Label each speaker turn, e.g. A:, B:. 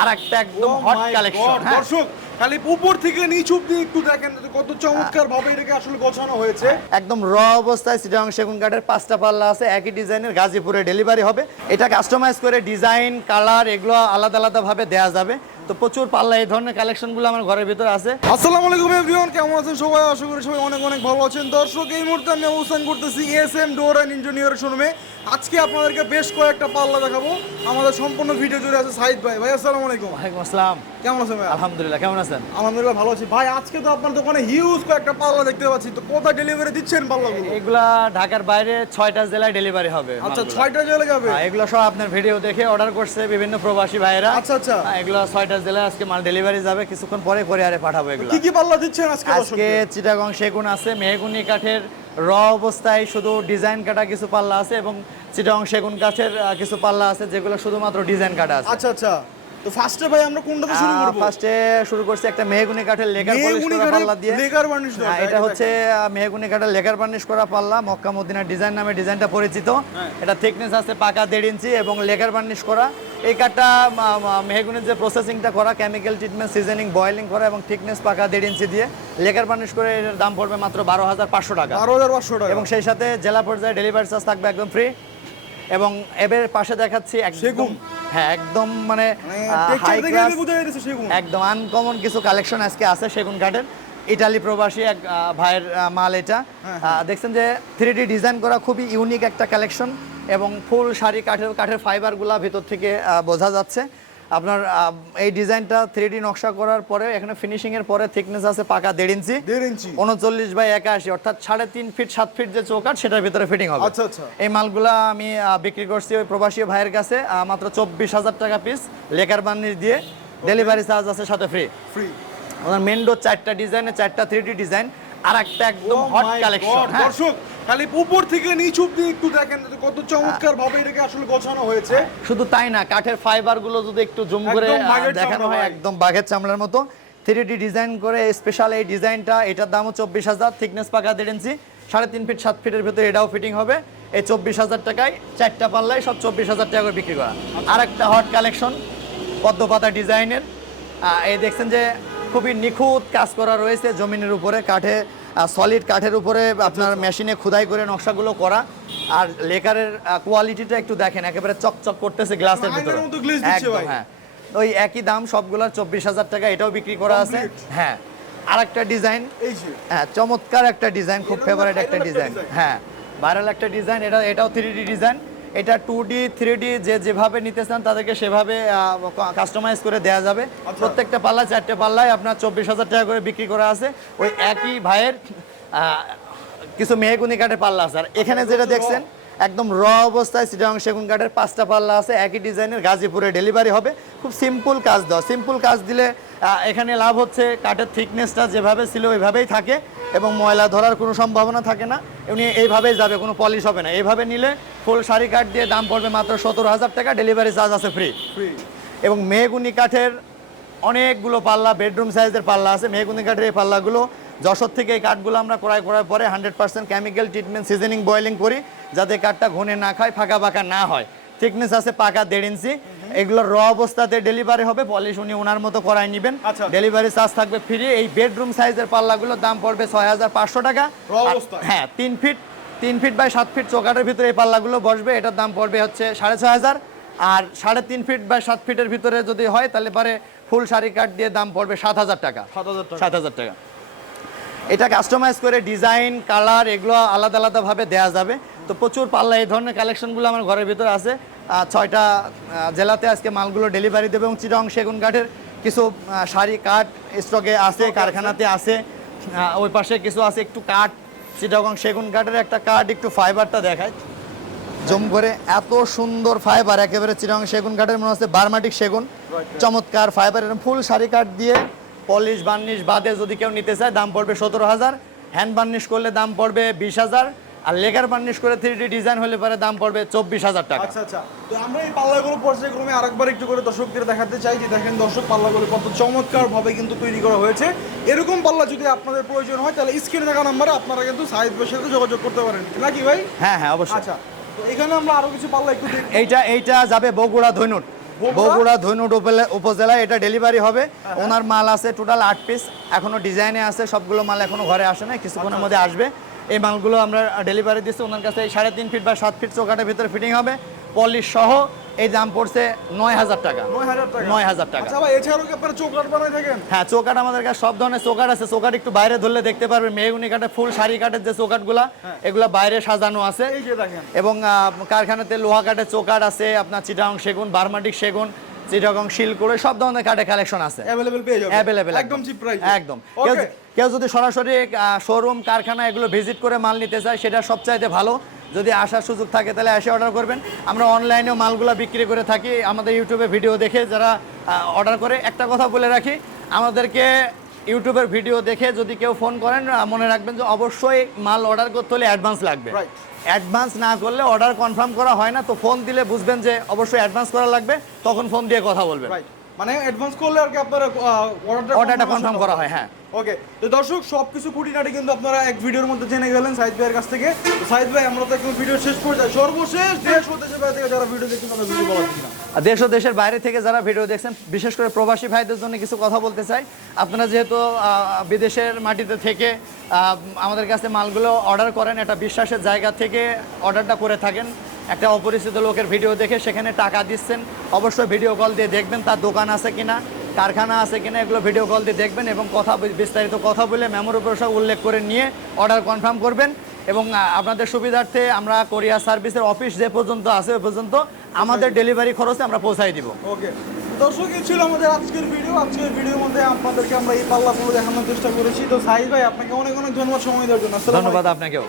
A: আর একটা একদম
B: Oh
A: hot collection
B: God, দর্শক খালি উপর থেকে নিচ অব্দি একটু দেখেন কত চমৎকার ভাবে এটাকে আসলে গোছানো হয়েছে।
A: একদম র অবস্থায় সিটাং সেগুন কাঠের পাঁচটা পাল্লা আছে একই ডিজাইনের গাজীপুরে ডেলিভারি হবে। এটা কাস্টমাইজ করে ডিজাইন কালার এগুলো আলাদা আলাদা ভাবে দেওয়া যাবে। তো প্রচুর পাল্লা এই ধরনের কালেকশনগুলো আমার ঘরের ভিতরে আছে।
B: আসসালামু আলাইকুম এভরিওয়ান কেমন আছেন সবাই? আশা করি সবাই অনেক অনেক ভালো আছেন। দর্শক এই মুহূর্তে আমি অবস্থান করতেছি S M door and engineer শোরুমে আজকে আপনাদেরকে বেশ কয়েকটা পাল্লা দেখাবো। আমাদের সম্পূর্ণ ভিডিও জুড়ে আছে সাইদ ভাই। ভাই আসসালামু আলাইকুম।
A: ওয়ালাইকুম আসসালাম।
B: কেমন আছেন ভাই?
A: আলহামদুলিল্লাহ কেমন আছেন?
B: আলহামদুলিল্লাহ ভালো আছি। ভাই আজকে তো আপনার দোকানে হিউজ কয়েকটা পাল্লা দেখতে পাচ্ছি। তো কোথায় ডেলিভারি দিচ্ছেন পাল্লাগুলো?
A: এগুলা ঢাকার বাইরে ছয়টা জেলায় ডেলিভারি হবে
B: আচ্ছা। ছয়টা জেলে যাবে?
A: হ্যাঁ, এগুলো সব আপনার ভিডিও দেখে অর্ডার করছে বিভিন্ন প্রবাসী ভাইয়েরা।
B: আচ্ছা আচ্ছা।
A: হ্যাঁ, এগুলো ছয়টা জেলায় আজকে মাল ডেলিভারি যাবে। কিছুক্ষণ পরে কোরিয়ারে পাঠাবো এগুলো।
B: কি কি পাল্লা দিচ্ছেন আজকে
A: আজকে চিটাগং সেগুন আছে মেহগুনি কাঠের র অবস্থায় শুধু ডিজাইন কাটা কিছু পাল্লা আছে এবং চিটাগং সেগুন কিছু পাল্লা আছে যেগুলো শুধুমাত্র ডিজাইন কাটা আছে।
B: আচ্ছা আচ্ছা। তো ফার্স্টে ভাই আমরা কোনটাতে শুরু করব?
A: ফার্স্টে শুরু করছি একটা মেহগুনি কাঠের লেকার পলিশ করা পাল্লা দিয়ে।
B: লেকার বার্নিশ
A: হ্যাঁ, এটা হচ্ছে মেহগুনি কাঠের লেকার বার্নিশ করা পাল্লা। মক্কা মদিনার ডিজাইন নামে ডিজাইনটা পরিচিত।
B: হ্যাঁ।
A: এটা থিকনেস আছে পাকা দেড় ইঞ্চি এবং লেকার বার্নিশ করা। এই কাঠটা মেহগুনির যে প্রসেসিংটা করা কেমিক্যাল ট্রিটমেন্ট সিজনিং বয়েলিং করা এবং থিকনেস পাকা দেড় ইঞ্চি দিয়ে লেকার বার্নিশ করে এর দাম পড়বে মাত্র বারো হাজার পাঁচশো টাকা।
B: বারো হাজার পাঁচশো টাকা।
A: এবং সেই সাথে জেলা পর্যায়ে ডেলিভারি চার্জ থাকবে একদম ফ্রি এবং এবার পাশে দেখাচ্ছি একদম হ্যাঁ একদম মানে
B: সেগুন।
A: একদম আনকমন কিছু কালেকশন আজকে আছে সেগুন কাঠের ইটালি প্রবাসী এক ভাইয়ের মাল এটা।
B: হ্যাঁ,
A: দেখছেন যে থ্রি ডি ডিজাইন করা খুবই ইউনিক একটা কালেকশন এবং ফুল শাড়ি কাঠের কাঠের ফাইবারগুলা ভিতর থেকে বোঝা যাচ্ছে। আপনার এই ডিজাইনটা থ্রি নকশা করার পরে এখানে ফিনিশিং এর পরে থিকনেস আছে পাকা দেড় ইঞ্চি।
B: দেড় ইঞ্চি।
A: উনচল্লিশ বাই একাশি অর্থাৎ সাড়ে তিন ফিট সাত ফিট যে চৌকাট সেটার ভিতরে ফিটিং হবে।
B: আচ্ছা আচ্ছা।
A: এই মালগুলা আমি বিক্রি করছি ওই প্রবাসী ভাইয়ের কাছে মাত্র চব্বিশ হাজার টাকা পিস লেকার বার্নিশ দিয়ে ডেলিভারি চার্জ আছে সাথে ফ্রি
B: ফ্রি
A: মেন ডোর চারটা ডিজাইনে চারটা থ্রি ডিজাইন আর একটা একদম
B: Oh
A: হট কালেকশন
B: দর্শক খালি উপর থেকে নিচ অব্দি একটু দেখেন কত চমৎকার ভাবে এটাকে আসলে গোছানো হয়েছে।
A: শুধু তাই না কাঠের ফাইবারগুলো যদি একটু জুম করে দেখানো হয় একদম বাঘের চামড়ার মতো। থ্রি ডিজাইন করে স্পেশাল এই ডিজাইনটা এটার দামও চব্বিশ হাজার থিকনেস পাকা দেড় ইঞ্চি সাড়ে তিন ফিট সাত ফিটের ভিতরে এটাও ফিটিং হবে। এই চব্বিশ হাজার টাকায় চারটা পাল্লায় সব চব্বিশ হাজার টাকা করে বিক্রি করা। আর একটা হট কালেকশন পদ্ম পাতা ডিজাইনের এই দেখছেন যে খুবই নিখুঁত কাজ করা রয়েছে জমিনের উপরে কাঠে সলিড কাঠের উপরে আপনার মেশিনে খোদাই করে নকশাগুলো করা। আর লেকারের কোয়ালিটিটা একটু দেখেন একেবারে চকচক করতেছে গ্লাসের ভিতরে। একদম। হ্যাঁ। ওই একই দাম সবগুলোর চব্বিশ হাজার টাকা এটাও বিক্রি করা আছে। হ্যাঁ। আর একটা ডিজাইন হ্যাঁ চমৎকার একটা ডিজাইন খুব ফেভারেট একটা
B: একটা
A: ডিজাইন হ্যাঁ ভাইরাল একটা ডিজাইন এটা এটাও থ্রি ডি ডিজাইন এটা টু ডি থ্রি ডি যে যেভাবে নিতে চান তাদেরকে সেভাবে কাস্টমাইজ করে দেওয়া যাবে।
B: আচ্ছা।
A: প্রত্যেকটা পাল্লা চারটে পাল্লায় আপনার চব্বিশ হাজার টাকা করে বিক্রি করা আছে। ওই একই ভাইয়ের কিছু মেহগুনি কাঠের পাল্লা আছে। আর এখানে যেটা দেখছেন একদম র অবস্থায় সিটাং সেগুন কাঠের পাঁচটা পাল্লা আছে একই ডিজাইনের গাজীপুরে ডেলিভারি হবে। খুব সিম্পল কাজ দেওয়া। সিম্পল কাজ দিলে এখানে লাভ হচ্ছে কাঠের থিকনেসটা যেভাবে ছিল ওইভাবেই থাকে এবং ময়লা ধরার কোনো সম্ভাবনা থাকে না। এমনি এইভাবেই যাবে কোনো পলিশ হবে না। এইভাবে নিলে ফুল শাড়ি কাঠ দিয়ে দাম পড়বে মাত্র সতেরো হাজার টাকা ডেলিভারি চার্জ আছে ফ্রি
B: ফ্রি
A: এবং মেহগুনি কাঠের অনেকগুলো পাল্লা বেডরুম সাইজের পাল্লা আছে। মেহগুনি কাঠের এই পাল্লাগুলো যশোর থেকে এই কাঠগুলো আমরা ক্রয় করার পরে hundred percent chemical treatment seasoning boiling করি যাতে কাঠটা ঘুনে না খায় ফাঁকা ফাঁকা না হয়। থিকনেস আছে পাকা দেড় ইঞ্চি। এগুলো র অবস্থাতে ডেলিভারি হবে পলিশ উনি ওনার মতো করাই নেবেন। ডেলিভারি চার্জ থাকবে ফ্রি এই বেডরুম সাইজের পাল্লাগুলোর দাম পড়বে ছয় হাজার পাঁচশো টাকা। হ্যাঁ তিন ফিট তিন ফিট বাই সাত ফিট চৌকাটের ভিতরে এই পাল্লাগুলো বসবে এটার দাম পড়বে হচ্ছে সাড়ে ছয় হাজার। আর সাড়ে তিন ফিট বাই সাত ফিটের ভিতরে যদি হয় তাহলে পরে ফুল শাড়ি কাঠ দিয়ে দাম পড়বে সাত হাজার টাকা।
B: সাত হাজার টাকা।
A: সাত হাজার টাকা। এটা কাস্টমাইজ করে ডিজাইন কালার এগুলো আলাদা আলাদাভাবে দেওয়া যাবে। তো প্রচুর পাল্লা এই ধরনের কালেকশনগুলো আমার ঘরের ভিতরে আছে। ছয়টা জেলাতে আজকে মালগুলো ডেলিভারি দেবে এবং চিরং সেগুন কাঠের কিছু শাড়ি কাঠ স্টকে আছে কারখানাতে আছে। ওই পাশে কিছু আছে একটু কাঠ চিটাগং সেগুন কাঠের একটা কাঠ একটু ফাইবারটা দেখায়। জম করে এত সুন্দর ফাইবার একেবারে চিরং সেগুন কাঠের মনে হচ্ছে বারমাটিক সেগুন। চমৎকার ফাইবার এরকম ফুল শাড়ি কাঠ দিয়ে পলিশ বার্নিশ বাদে যদি কেউ নিতে চায় দাম পড়বে সতেরো হাজার। হ্যান্ড বার্নিশ করলে দাম পড়বে বিশ হাজার। আর লেগার বার্নিশ করে থ্রি ডি ডিজাইন হলে পরে দাম পড়বে চব্বিশ হাজার টাকা।
B: আচ্ছা আচ্ছা। তো আমরা এই পাল্লাগুলো পর্যায়ক্রমে আরেকবার একটু করে দর্শকদের দেখাতে চাই যে দেখেন দর্শক পাল্লাগুলো কত চমৎকার ভাবে কিন্তু তৈরি করা হয়েছে। এরকম পাল্লা যদি আপনাদের প্রয়োজন হয় তাহলে স্ক্রিনে থাকা নাম্বারে আপনারা কিন্তু বসে সাথে যোগাযোগ করতে পারেন। নাকি ভাই?
A: হ্যাঁ হ্যাঁ অবশ্যই।
B: আচ্ছা এখানে আমরা আরও কিছু পাল্লা একটু
A: এইটা এইটা যাবে বগুড়া ধৈনুট। বগুড়া ধৈনুট উপজেলা- উপজেলায় এটা ডেলিভারি হবে। ওনার মাল আছে টোটাল আট পিস এখনও ডিজাইনে আছে সবগুলো মাল এখনও ঘরে আসে না কিছুক্ষণের মধ্যে আসবে। এই মালগুলো আমরা ডেলিভারি দিচ্ছি। ওনার কাছে সাড়ে তিন ফিট বা সাত ফিট চৌকাটের ভিতরে ফিটিং হবে। পলিশ সহ এই দাম পড়ছে নয় হাজার টাকা।
B: নয় হাজার টাকা? আচ্ছা
A: হ্যাঁ চৌকাট আমাদের কাছে সব ধরনের চৌকাট আছে। চৌকাট একটু বাইরে ধরলে দেখতে পারবেন মেহগুনি কাঠে ফুল শাড়ি কাঠের যে চৌকাটগুলা এগুলা বাইরে সাজানো আছে। এবং কারখানাতে লোহা কাঠের চৌকাট আছে আপনার চিটাং সেগুন বার্মাটিক সেগুন চিটাগং শিলকুড়ে সব ধরনের কাঠের কালেকশন আছে।
B: অ্যাভেলেবল পেয়ে যাবেন।
A: অ্যাভেলেবেল
B: একদম। চিপ প্রাইস
A: একদম। কেউ যদি সরাসরি শোরুম কারখানা এগুলো ভিজিট করে মাল নিতে চায় সেটা সবচাইতে ভালো। যদি আসার সুযোগ থাকে তাহলে এসে অর্ডার করবেন। আমরা অনলাইনেও মালগুলো বিক্রি করে থাকি। আমাদের ইউটিউবে ভিডিও দেখে যারা অর্ডার করে একটা কথা বলে রাখি আমাদেরকে ইউটিউবের ভিডিও দেখে যদি কেউ ফোন করেন মনে রাখবেন যে অবশ্যই মাল অর্ডার করতে হলে অ্যাডভান্স লাগবে. অ্যাডভান্স না করলে অর্ডার কনফার্ম করা হয় না তো ফোন দিলে বুঝবেন যে অবশ্যই অ্যাডভান্স করা লাগবে তখন ফোন দিয়ে কথা বলবেন।
B: মানে অ্যাডভান্স করলে আর কি আপনারা অর্ডারটা
A: অর্ডারটা কনফার্ম করা হয় হ্যাঁ।
B: ওকে তো দর্শক সবকিছু খুঁটিনাটি কিন্তু আপনারা এক ভিডিওর মধ্যে জেনে গেলেন সাইদ ভাইয়ের কাছ থেকে। সাইদ ভাই আমরা তো একদম ভিডিও শেষ করে যাই সর্বশেষ দেশ ও দেশের বাইরে থেকে যারা ভিডিও দেখছেন তারা ভিডিও বলা
A: আর দেশ ও দেশের বাইরে থেকে যারা ভিডিও দেখছেন বিশেষ করে প্রবাসী ভাইদের জন্য কিছু কথা বলতে চাই। আপনারা যেহেতু বিদেশের মাটিতে থেকে আমাদের কাছে মালগুলো অর্ডার করেন এটা বিশ্বাসের জায়গা থেকে অর্ডারটা করে থাকেন। একটা অপরিচিত লোকের ভিডিও দেখে সেখানে টাকা দিচ্ছেন। অবশ্যই ভিডিও কল দিয়ে দেখবেন তার দোকান আছে কিনা কারখানা আছে কিনা এগুলো ভিডিও কল দিয়ে দেখবেন এবং কথা বিস্তারিত কথা বলে মেমোর উপর সব উল্লেখ করে নিয়ে অর্ডার কনফার্ম করবেন। এবং আপনাদের সুবিধার্থে আমরা কোরিয়ার সার্ভিসের অফিস যে পর্যন্ত আছে ওই পর্যন্ত আমাদের ডেলিভারি খরচে আমরা পৌঁছাই দিব।
B: ওকে দর্শক এই ছিল আমাদের আজকের ভিডিও আজকের ভিডিওর মধ্যে আপনাদেরকে আমরা এই পাল্লাগুলো দেখানোর চেষ্টা করেছি। তো সাইদ ভাই আপনাকে অনেক অনেক ধন্যবাদ সময় দেওয়ার জন্য।
A: ধন্যবাদ আপনাকেও।